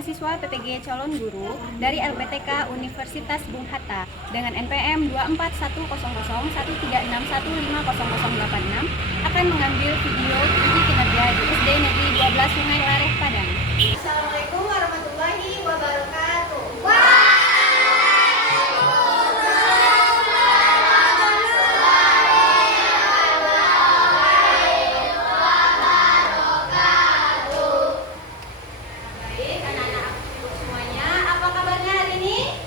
mahasiswa PPG Calon Guru dari LPTK Universitas Bung Hatta dengan NPM 2410013615008 akan mengambil video uji kinerja di SD Negeri 12 Sungai Lareh Padang. Assalamualaikum warahmatullahi wabarakatuh. Baik, anak-anak aku semuanya, apa kabarnya hari ini?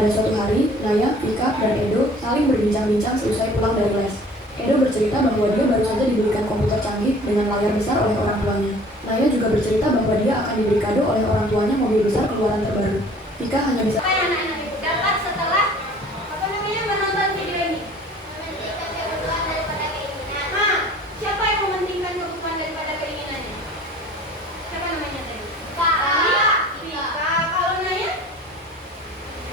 Pada suatu hari, Naya, Vika, dan Edo saling berbincang-bincang seusai pulang dari les. Edo bercerita bahwa dia baru saja dibelikan komputer canggih dengan layar besar oleh orang tuanya. Naya juga bercerita bahwa dia akan diberi kado oleh orang tuanya mobil besar keluaran terbaru. Vika hanya bisa Apa yang anak-anak ibu dapat setelah menonton video ini? Mementingkan kebutuhan daripada keinginan. Nah, siapa yang mementingkan kebutuhan daripada keinginannya? Siapa namanya tadi? Vika. Kalau Naya?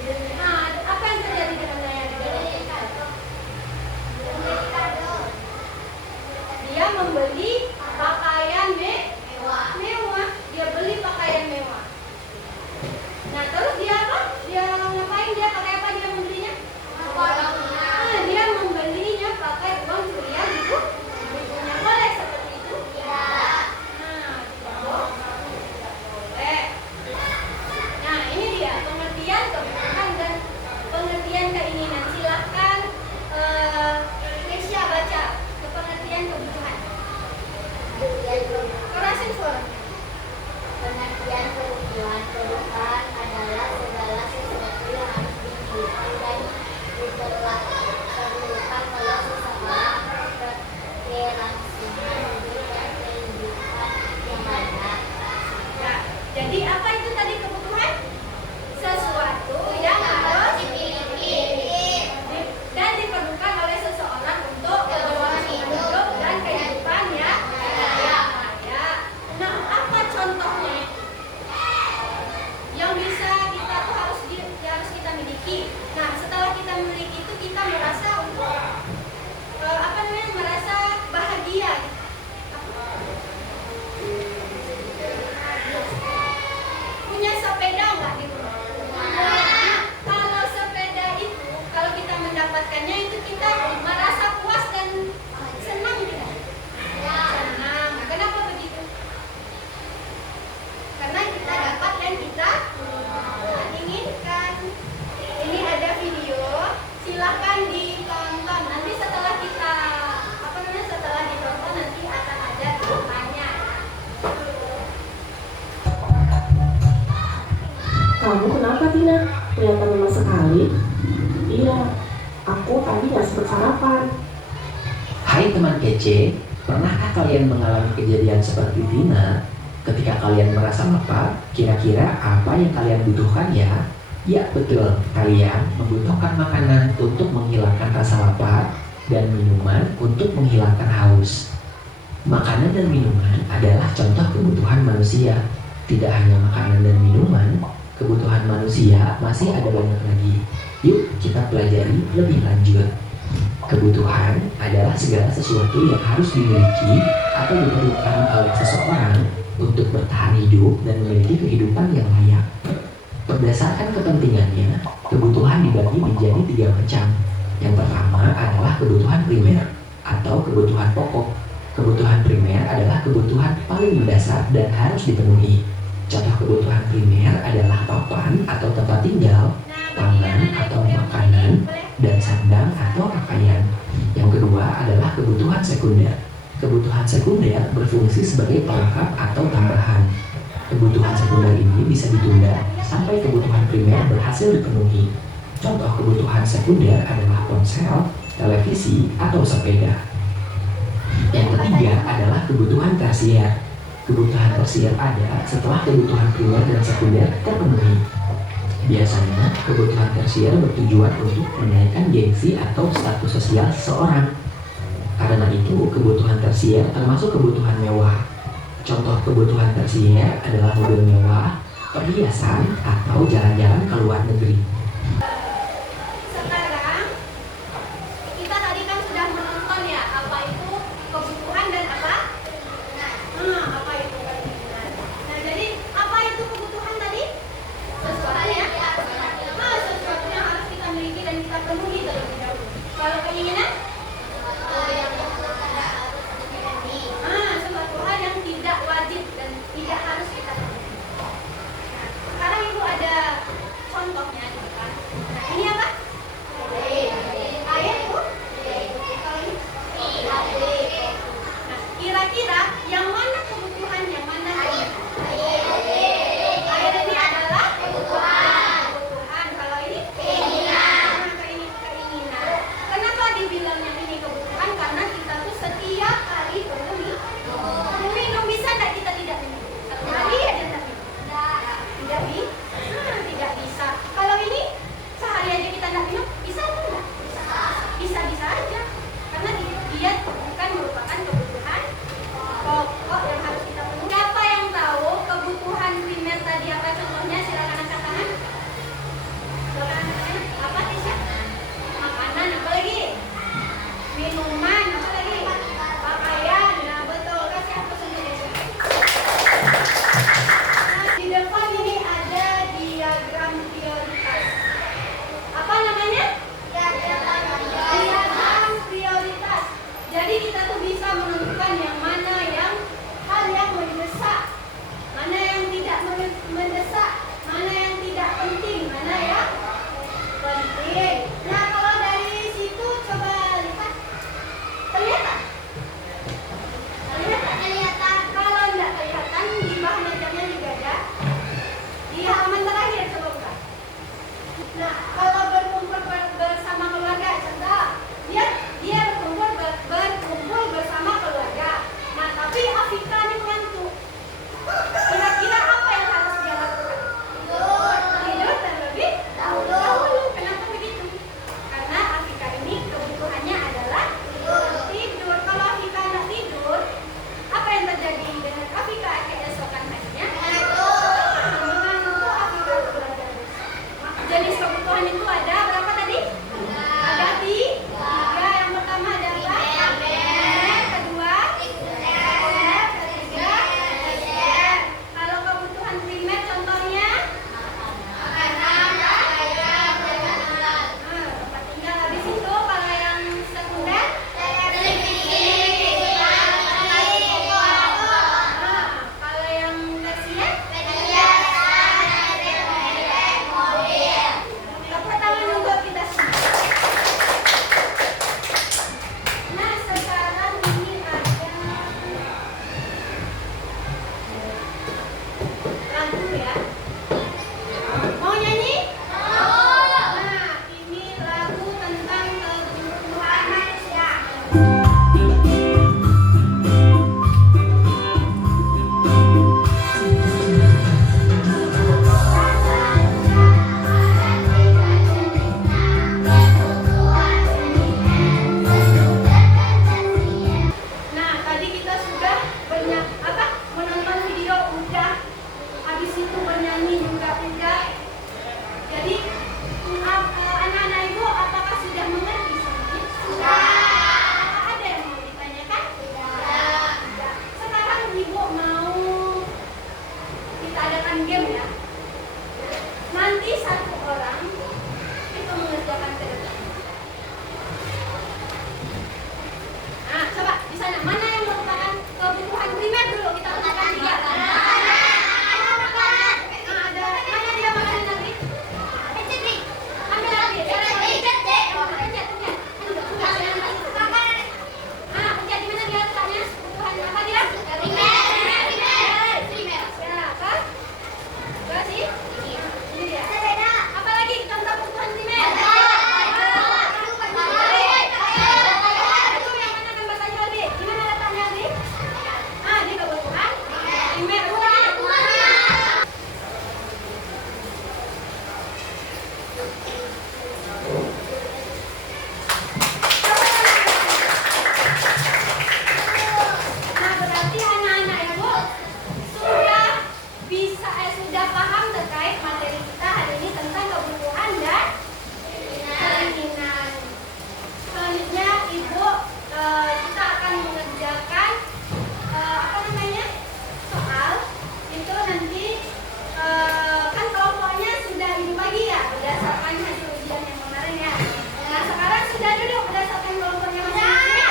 Nah, apa yang terjadi dengan Naya di dalam dia membeli pakaian mewah. Dia beli pakaian mewah. Nah, terus dia apa? Dia ngapain? Dia pakai apa dia membelinya? Nah, dia membelinya pakai uang curian ibu. Ibunya boleh seperti itu? Tidak. Nah, tidak boleh. Nah, ini dia pengertian kebutuhan dan pengertian keinginan. Silahkan Kesia baca pengertian kebutuhan. Kerasin suaranya. Pengertian kebutuhan adalah segala sesuatu yang harus dimiliki dan diperlukan oleh seseorang kelangsungan hidup dan kehidupan yang layak. Nah, jadi apa itu tadi kebutuhan? Sesuatu yang harus dimiliki dan diperlukan oleh seseorang untuk kebutuhan hidup dan kehidupan yang layak. Nah, apa contohnya yang bisa kita tuh harus kita miliki? Nah, setelah kita memiliki itu kita merasa untuk merasa bahagia. Punya sepeda nggak di rumah? Nah, kalau sepeda itu, kalau kita mendapatkannya itu kita merasa puas dan senang tidak? Senang. Kenapa begitu? Karena kita dapat yang kita inginkan. Ini ada video, silahkan ditonton. Nanti setelah kita setelah ditonton nanti akan ada tanya. Kamu kenapa, Tina? Kelihatan lemas sekali. Iya, aku tadi gak sempat sarapan. Hai teman kece, pernahkah kalian mengalami kejadian seperti Tina? Ketika kalian merasa lapar, kira-kira apa yang kalian butuhkan ya? Ya betul, kalian membutuhkan makanan untuk menghilangkan rasa lapar dan minuman untuk menghilangkan haus. Makanan dan minuman adalah contoh kebutuhan manusia. Tidak hanya makanan dan minuman, kebutuhan manusia masih ada banyak lagi. Yuk kita pelajari lebih lanjut. Kebutuhan adalah segala sesuatu yang harus dimiliki atau diperlukan oleh seseorang untuk bertahan hidup dan memiliki kehidupan yang layak. Berdasarkan kepentingannya, kebutuhan dibagi menjadi 3 macam. Yang pertama adalah kebutuhan primer atau kebutuhan pokok. Kebutuhan primer adalah kebutuhan paling mendasar dan harus dipenuhi. Contoh kebutuhan primer adalah papan atau tempat tinggal, pangan atau makanan, dan sandang atau pakaian. Yang kedua adalah kebutuhan sekunder. Kebutuhan sekunder berfungsi sebagai pelengkap atau tambahan. Kebutuhan sekunder ini bisa ditunda sampai kebutuhan primer berhasil dipenuhi. Contoh kebutuhan sekunder adalah ponsel, televisi, atau sepeda. Yang ketiga adalah kebutuhan tersier. Kebutuhan tersier ada setelah kebutuhan primer dan sekunder terpenuhi. Biasanya, kebutuhan tersier bertujuan untuk menaikkan gengsi atau status sosial seseorang. Karena itu, kebutuhan tersier termasuk kebutuhan mewah. Contoh kebutuhan tersier adalah mobil mewah, perhiasan, atau jalan-jalan ke luar negeri. Sekarang kita tadi kan sudah menonton ya apa itu kebutuhan dan apa? Apa itu keinginan. Nah, jadi apa itu kebutuhan tadi? Sesuatu yang harus kita miliki dan kita penuhi terlebih dahulu. Kalau keinginan? Sesuatu hal yang tidak wajib dan tidak harus kita penuhi. Nah, sekarang ibu ada contohnya gitu kan. Nah, ini apa? Air bu? Kalau ini? Nah, kira-kira yang mana kebutuhan mengerjakan game ya. Nanti satu orang itu mengerjakan ke depan. Nah, coba di sana mana yang merupakan kebutuhan primer dulu kita tentukan 3. Ada mana dia makanan lagi? Ambil lagi. Pencet di mana dia letaknya? Kebutuhan apa dia? Ini dia. Apa lagi tentang kebutuhan primer? Itu yang mana gambar tadi Aldi? Di mana letaknya Aldi? Ini kebutuhan primer. Nah, berarti anak-anak ibu sudah paham terkait materi kita hari ini tentang kebutuhan dan keinginan. Selanjutnya ibu kita akan mengerjakan soal itu nanti kan kelompoknya sudah ibu bagi ya berdasarkan hasil ujian yang kemarin ya. Nah sekarang sudah duduk berdasarkan kelompoknya masing-masing.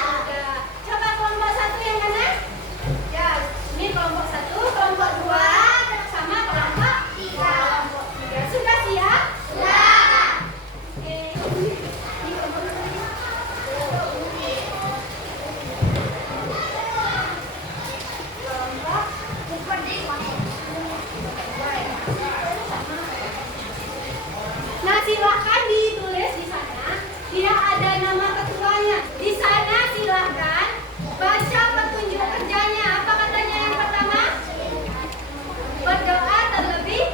Sudah. Coba kelompok 1 yang mana? Ya, ini kelompok 1, kelompok 2 sama kelompok 3. Sudah siap? Sudah. Oke. Ini kelompok Nah, silakan ditulis di sana. Tidak ada nama ketuanya. Di sana silakan baca petunjuk kerjanya. Apa katanya yang pertama? Berdoa terlebih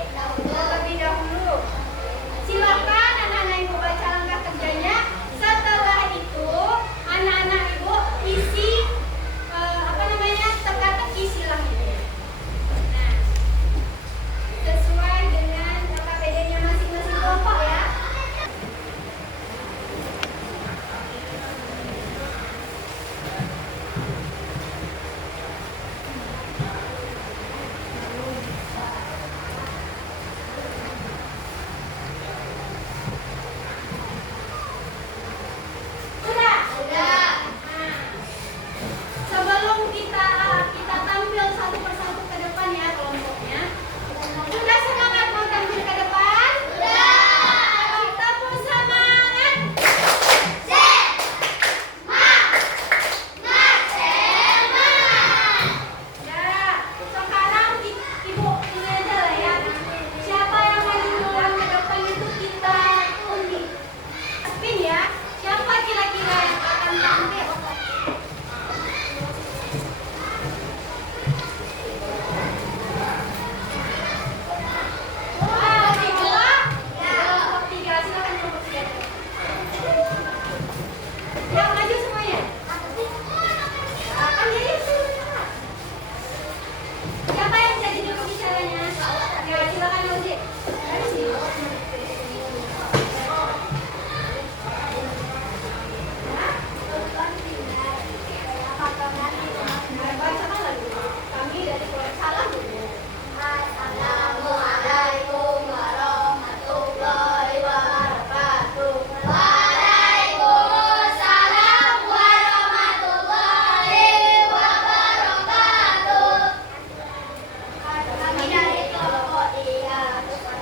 dahulu. Silakan anak-anak ibu baca langkah kerjanya. Setelah itu anak-anak ibu isi teka-teki silang itu. Nah, sesuai dengan KPD-nya masing-masing kelompok ya. Sudah? Sudah. Nah, sebelum kita tampil satu persatu ke depan ya kelompoknya. Sudah semangat mau tampil ke depan? Sudah. Kita pun semangat. Ya, sekarang ibu ini aja lah ya. Siapa yang maju duluan ke depan itu kita undi. Spin ya. Siapa kira-kira yang akan tampil? Kelompok 3. Silakan kelompok 3. Yang maju semuanya. Kan jadi siapa yang jadi juru bicaranya? Ya, silakan Ozi. Dari sini. Bacakan lagu. Kami dari keluarga salam dulu. Assalamualaikum warahmatullahi wabarakatuh. Waalaikumsalam warahmatullahi wabarakatuh. Kami dari kelompok 3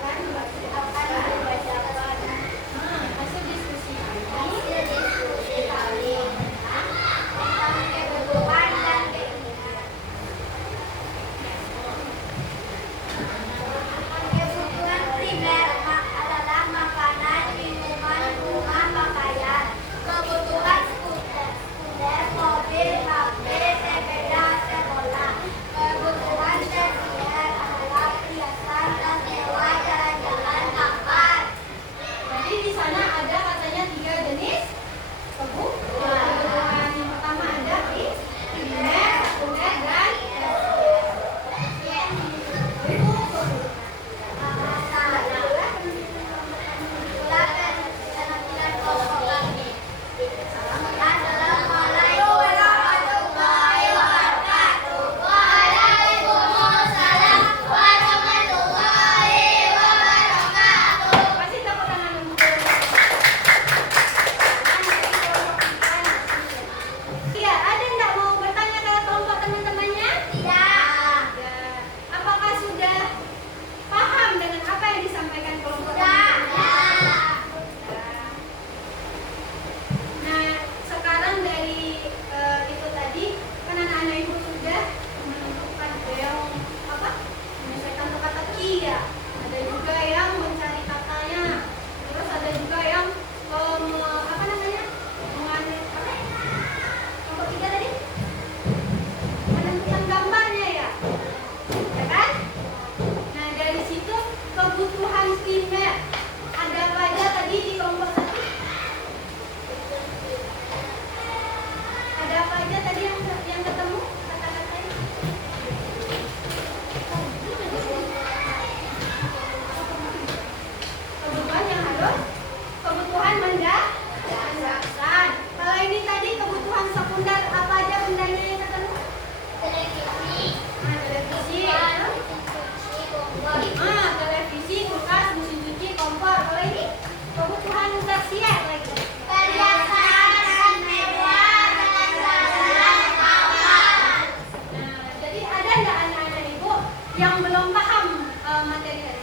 Yang belum paham materi hari ini?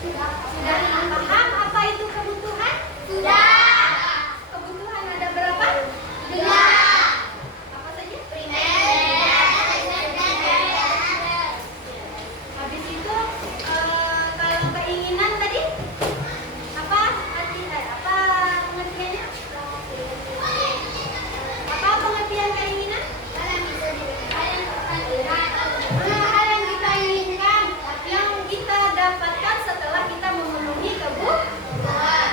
Sudah paham apa itu kebutuhan? Kebutuhan ada berapa? Apa saja? Habis itu kalau keinginan tadi apa artinya? Apa pengertiannya? Apa pengertian keinginan? Hal yang kita inginkan, yang kita dapatkan setelah kita memenuhi kebutuhan.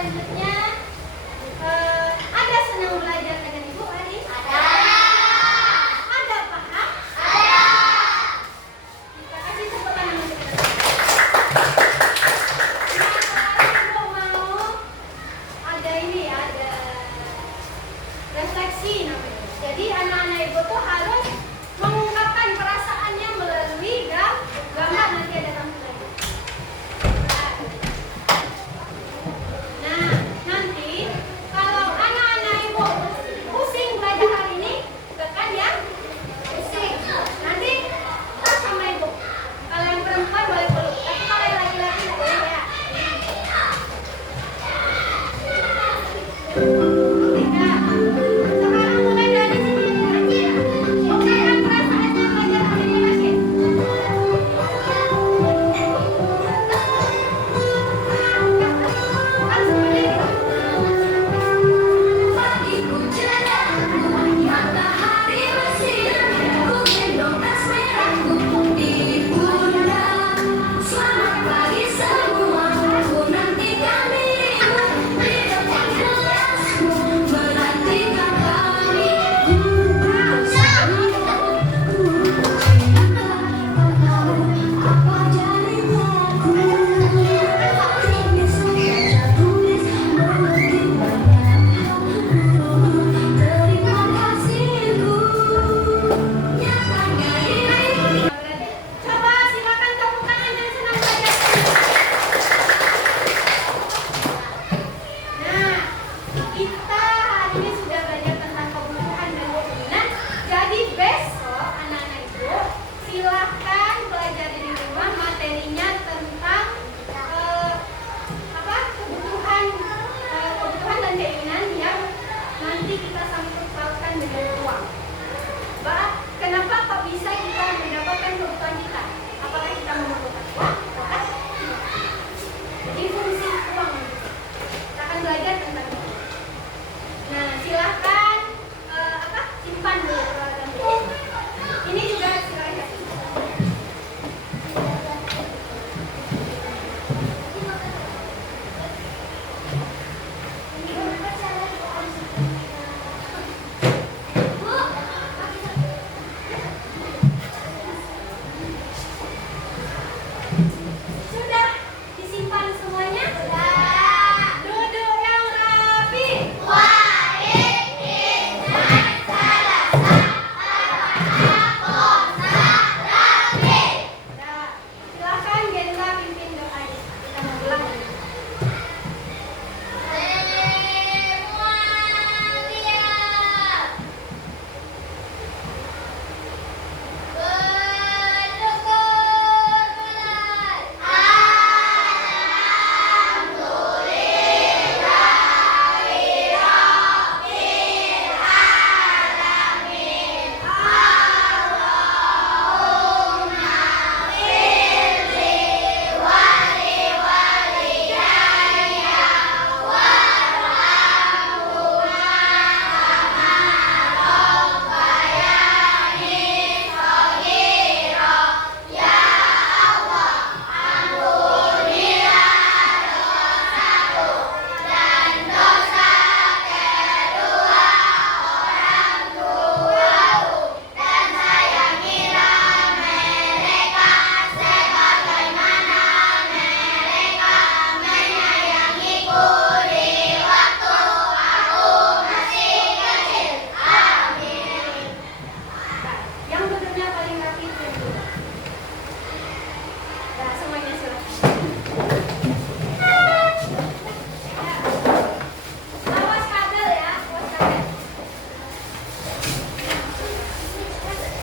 selanjutnya ada senang belajar dengan ibu hari? Ada. Ada paham? Ada. Kita kasih tepuk tangan untuk kita. Nah, sekarang ibu mau ada ini, ada refleksi namanya. Jadi anak-anak ibu tuh harus mengungkapkan perasaannya melalui gambar, nanti ada tampilannya. Nah, nanti kalau anak-anak ibu pusing belajar hari ini, tekan ya, pusing. Nanti tak sama ibu. Kalau yang perempuan boleh peluk, tapi kalau yang laki-laki tidak boleh ya.